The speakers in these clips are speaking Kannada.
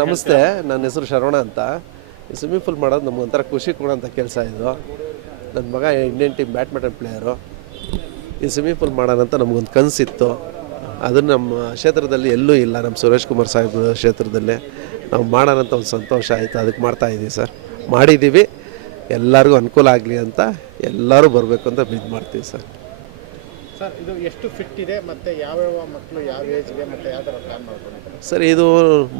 ನಮಸ್ತೆ, ನನ್ನ ಹೆಸರು ಶರವಣ ಅಂತ. ಈ ಸ್ವಿಮ್ಮಿಂಗ್ ಪೂಲ್ ಮಾಡೋದು ನಮಗೊಂಥರ ಖುಷಿ ಕೊಡೋಂಥ ಕೆಲಸ ಇದು. ನನ್ನ ಮಗ ಇಂಡಿಯನ್ ಟೀಮ್ ಬ್ಯಾಡ್ಮಿಂಟನ್ ಪ್ಲೇಯರು. ಈ ಸ್ವಿಮ್ಮಿಂಗ್ ಪೂಲ್ ಮಾಡೋಣಂತ ನಮಗೊಂದು ಕನಸಿತ್ತು. ಅದನ್ನು ನಮ್ಮ ಕ್ಷೇತ್ರದಲ್ಲಿ ಎಲ್ಲೂ ಇಲ್ಲ. ನಮ್ಮ ಸುರೇಶ್ ಕುಮಾರ್ ಸಾಹೇಬ್ರ ಕ್ಷೇತ್ರದಲ್ಲಿ ನಾವು ಮಾಡೋಣಂತ ಒಂದು ಸಂತೋಷ ಆಯಿತು. ಅದಕ್ಕೆ ಮಾಡ್ತಾಯಿದ್ದೀವಿ ಸರ್. ಮಾಡಿದ್ದೀವಿ, ಎಲ್ಲರಿಗೂ ಅನುಕೂಲ ಆಗಲಿ ಅಂತ ಎಲ್ಲರೂ ಬರಬೇಕು ಅಂತ ಬಿದ್ದು ಮಾಡ್ತೀವಿ ಸರ್. ಸರ್, ಇದು ಎಷ್ಟು ಫಿಟ್ ಇದೆ ಮತ್ತು ಯಾವ್ಯಾವ ಮಕ್ಕಳು ಯಾವ ಏಜ್ಗೆ ಮತ್ತು ಯಾವ ಥರ ಪ್ಲ್ಯಾನ್ ಮಾಡ್ಕೊಂಡಿದ್ದಾರೆ ಸರ್? ಇದು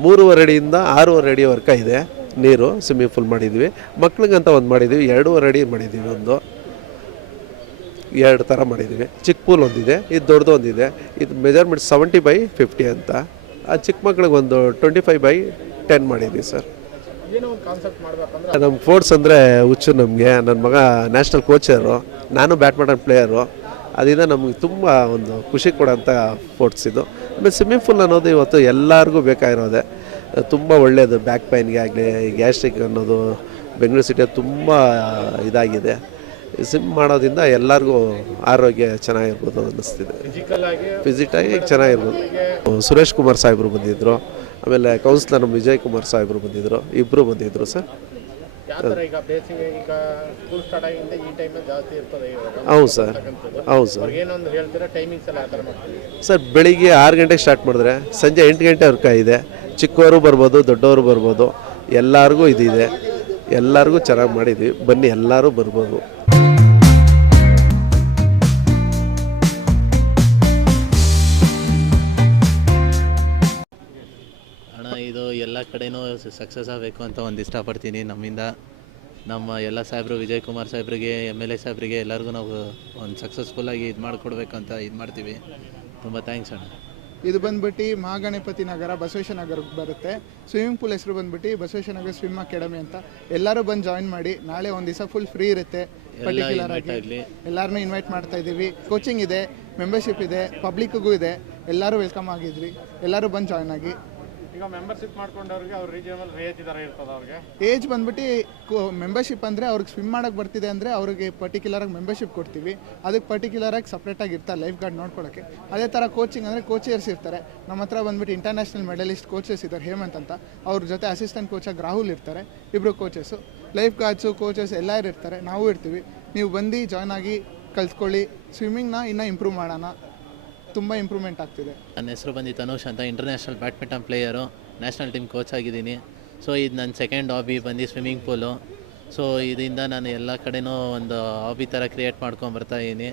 3.5 ಅಡಿಯಿಂದ 6.5 ಅಡಿವರೆಗೆ ಇದೆ ನೀರು. ಸ್ವಿಮ್ಮಿಂಗ್ ಪೂಲ್ ಮಾಡಿದ್ವಿ. ಮಕ್ಳಿಗಂತ ಒಂದು ಮಾಡಿದ್ವಿ, 2.5 ಅಡಿ ಮಾಡಿದ್ವಿ, ಒಂದು 2 ಥರ ಮಾಡಿದ್ವಿ. ಚಿಕ್ಕ ಪೂಲ್ ಒಂದಿದೆ, ಇದು ದೊಡ್ಡದು ಒಂದಿದೆ. ಇದು ಮೆಜರ್ಮೆಂಟ್ 70/50 ಅಂತ. ಆ ಚಿಕ್ಕ ಮಕ್ಳಿಗೆ ಒಂದು 25/10 ಮಾಡಿದ್ವಿ ಸರ್. ಏನೋ ಒಂದು ಕಾನ್ಸೆಪ್ಟ್ ಮಾಡಬೇಕಂದ್ರೆ ನಮ್ಮ ಸ್ಪೋರ್ಟ್ಸ್ ಅಂದರೆ ಹುಚ್ಚು ನಮಗೆ. ನನ್ನ ಮಗ ನ್ಯಾಷನಲ್ ಕೋಚರು, ನಾನು ಬ್ಯಾಡ್ಮಿಂಟನ್ ಪ್ಲೇಯರು. ಅದರಿಂದ ನಮಗೆ ತುಂಬ ಒಂದು ಖುಷಿ ಕೊಡೋಂಥ ಸ್ಪೋರ್ಟ್ಸ್ ಇದು. ಆಮೇಲೆ ಸ್ವಿಮ್ಮಿಂಗ್ ಪೂಲ್ ಅನ್ನೋದು ಇವತ್ತು ಎಲ್ಲರಿಗೂ ಬೇಕಾಗಿರೋದೆ. ತುಂಬ ಒಳ್ಳೆಯದು. ಬ್ಯಾಕ್ ಪೈನ್ಗೆ ಆಗಲಿ, ಗ್ಯಾಸ್ಟ್ರಿಕ್ ಅನ್ನೋದು ಬೆಂಗಳೂರು ಸಿಟಿಯಲ್ಲಿ ತುಂಬ ಇದಾಗಿದೆ. ಸ್ವಿಮ್ ಮಾಡೋದ್ರಿಂದ ಎಲ್ಲರಿಗೂ ಆರೋಗ್ಯ ಚೆನ್ನಾಗಿರ್ಬೋದು ಅನ್ನಿಸ್ತಿದೆ. ಫಿಸಿಕಲಾಗಿ ಚೆನ್ನಾಗಿರ್ಬೋದು. ಸುರೇಶ್ ಕುಮಾರ್ ಸಾಹೇಬರು ಬಂದಿದ್ದರು, ಆಮೇಲೆ ಕೌನ್ಸಿಲರ್ ನಮ್ಮ ವಿಜಯ್ ಕುಮಾರ್ ಸಾಹೇಬರು ಬಂದಿದ್ದರು, ಇಬ್ಬರು ಬಂದಿದ್ದರು ಸರ್. ಹೌದು ಸರ್, ಹೌದು ಸರ್. ಸರ್, ಬೆಳಿಗ್ಗೆ 6 ಗಂಟೆಗೆ ಸ್ಟಾರ್ಟ್ ಮಾಡಿದ್ರೆ ಸಂಜೆ 8 ಗಂಟೆವರೆಗೆ ಇದೆ. ಚಿಕ್ಕವರು ಬರ್ಬೋದು, ದೊಡ್ಡವರು ಬರ್ಬೋದು, ಎಲ್ಲರಿಗೂ ಇದಿದೆ. ಎಲ್ಲರಿಗೂ ಚೆನ್ನಾಗಿ ಮಾಡಿದ್ವಿ. ಬನ್ನಿ, ಎಲ್ಲರೂ ಬರ್ಬೋದು. ಇದು ಎಲ್ಲ ಕಡೆನೂ ಸಕ್ಸಸ್ ಆಗಬೇಕು ಅಂತ ಒಂದು ಇಷ್ಟಪಡ್ತೀನಿ. ನಮ್ಮಿಂದ ನಮ್ಮ ಎಲ್ಲ ಸಾಹೇಬರು, ವಿಜಯ್ ಕುಮಾರ್ ಸಾಹೇಬ್ರಿಗೆ, MLA ಸಾಹೇಬ್ರಿಗೆ ಎಲ್ಲರಿಗೂ ನಾವು ಒಂದು ಸಕ್ಸಸ್ಫುಲ್ಲಾಗಿ ಇದು ಮಾಡಿಕೊಡ್ಬೇಕು ಅಂತ ಇದು ಮಾಡ್ತೀವಿ. ತುಂಬ ಥ್ಯಾಂಕ್ಸ್ ಅಣ್ಣ. ಇದು ಬಂದ್ಬಿಟ್ಟು ಮಹಾಗಣಪತಿ ನಗರ, ಬಸವೇಶ್ವರ ನಗರಕ್ಕೆ ಬರುತ್ತೆ. ಸ್ವಿಮ್ಮಿಂಗ್ ಪೂಲ್ ಹೆಸರು ಬಂದ್ಬಿಟ್ಟು ಬಸವೇಶ್ವರ ನಗರ ಸ್ವಿಮ್ ಅಕಾಡೆಮಿ ಅಂತ. ಎಲ್ಲರೂ ಬಂದು ಜಾಯಿನ್ ಮಾಡಿ. ನಾಳೆ ಒಂದು ದಿವಸ ಫುಲ್ ಫ್ರೀ ಇರುತ್ತೆ. ಪರ್ಟಿಕ್ಯುಲರ್ ಆಗಿ ಎಲ್ಲರನ್ನೂ ಇನ್ವೈಟ್ ಮಾಡ್ತಾ ಇದ್ದೀವಿ. ಕೋಚಿಂಗ್ ಇದೆ, ಮೆಂಬರ್ಶಿಪ್ ಇದೆ, ಪಬ್ಲಿಕ್ಗೂ ಇದೆ. ಎಲ್ಲರೂ ವೆಲ್ಕಮ್ ಆಗಿದ್ರಿ. ಎಲ್ಲರೂ ಬಂದು ಜಾಯ್ನ್ ಆಗಿ. ಈಗ ಮೆಂಬರ್ಶಿಪ್ ಮಾಡ್ಕೊಂಡವ್ರಿಗೆ ಅವ್ರ ರೀಜನಲ್ ಏಜ್ ಥರ ಇರ್ತದೆ. ಅವ್ರಿಗೆ ಏಜ್ ಬಂದ್ಬಿಟ್ಟು ಮೆಂಬರ್ಶಿಪ್ ಅಂದರೆ ಅವ್ರಿಗೆ ಸ್ವಿಮ್ ಮಾಡೋಕ್ಕೆ ಬರ್ತಿದೆ ಅಂದರೆ ಅವ್ರಿಗೆ ಪರ್ಟಿಕ್ಯುಲರಾಗಿ ಮೆಂಬರ್ಶಿಪ್ ಕೊಡ್ತೀವಿ. ಅದಕ್ಕೆ ಪರ್ಟಿಕ್ಯುಲರಾಗಿ ಸಪ್ರೇಟಾಗಿ ಇರ್ತಾರೆ ಲೈಫ್ ಗಾರ್ಡ್ ನೋಡ್ಕೊಳ್ಳೋಕ್ಕೆ. ಅದೇ ಥರ ಕೋಚಿಂಗ್ ಅಂದರೆ ಕೋಚರ್ಸ್ ಇರ್ತಾರೆ. ನಮ್ಮ ಹತ್ರ ಬಂದ್ಬಿಟ್ಟು ಇಂಟರ್ನ್ಯಾಷನಲ್ ಮೆಡಲಿಸ್ಟ್ ಕೋಚಸ್ ಇದ್ದಾರೆ, ಹೇಮಂತ್ ಅಂತ. ಅವ್ರ ಜೊತೆ ಅಸಿಸ್ಟೆಂಟ್ ಕೋಚಾಗಿ ರಾಹುಲ್ ಇರ್ತಾರೆ. ಇಬ್ಬರು ಕೋಚಸ್ಸು, ಲೈಫ್ ಗಾರ್ಡ್ಸು, ಕೋಚಸ್ ಎಲ್ಲರೂ ಇರ್ತಾರೆ. ನಾವು ಇರ್ತೀವಿ. ನೀವು ಬಂದು ಜಾಯ್ನ್ ಆಗಿ ಕಲ್ತ್ಕೊಳ್ಳಿ. ಸ್ವಿಮ್ಮಿಂಗ್ನ ಇನ್ನೂ ಇಂಪ್ರೂವ್ ಮಾಡೋಣ. ತುಂಬ ಇಂಪ್ರೂವ್ಮೆಂಟ್ ಆಗ್ತಿದೆ. ನನ್ನ ಹೆಸರು ಬಂದು ತನುಷ್ ಅಂತ. International badminton player, national team coach ಆಗಿದ್ದೀನಿ. ಸೊ ಇದು ನನ್ನ ಸೆಕೆಂಡ್ ಹಾಬಿ ಬಂದು ಸ್ವಿಮ್ಮಿಂಗ್ ಪೂಲು. ಸೊ ಇದರಿಂದ ನಾನು ಎಲ್ಲ ಕಡೆನೂ ಒಂದು ಹಾಬಿ ಥರ ಕ್ರಿಯೇಟ್ ಮಾಡ್ಕೊಂಬರ್ತಾ ಇದ್ದೀನಿ.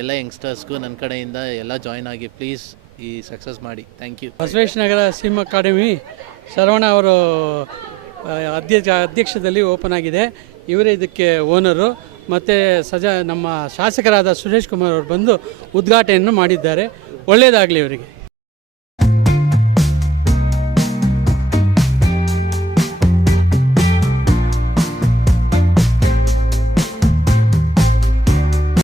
ಎಲ್ಲ ಯಂಗ್ಸ್ಟರ್ಸ್ಗೂ ನನ್ನ ಕಡೆಯಿಂದ ಎಲ್ಲ ಜಾಯ್ನ್ ಆಗಿ ಪ್ಲೀಸ್ ಈ ಸಕ್ಸಸ್ ಮಾಡಿ. Thank you. Basaveshwara Nagar swim academy Sharavana ಅವರು ಅಧ್ಯಕ್ಷದಲ್ಲಿ ಓಪನ್ ಆಗಿದೆ. ಇವರೇ ಇದಕ್ಕೆ ಓನರು. ಮತ್ತು ನಮ್ಮ ಶಾಸಕರಾದ ಸುರೇಶ್ ಕುಮಾರ್ ಅವರು ಬಂದು ಉದ್ಘಾಟನೆಯನ್ನು ಮಾಡಿದ್ದಾರೆ. ಒಳ್ಳೆಯದಾಗಲಿ ಇವರಿಗೆ.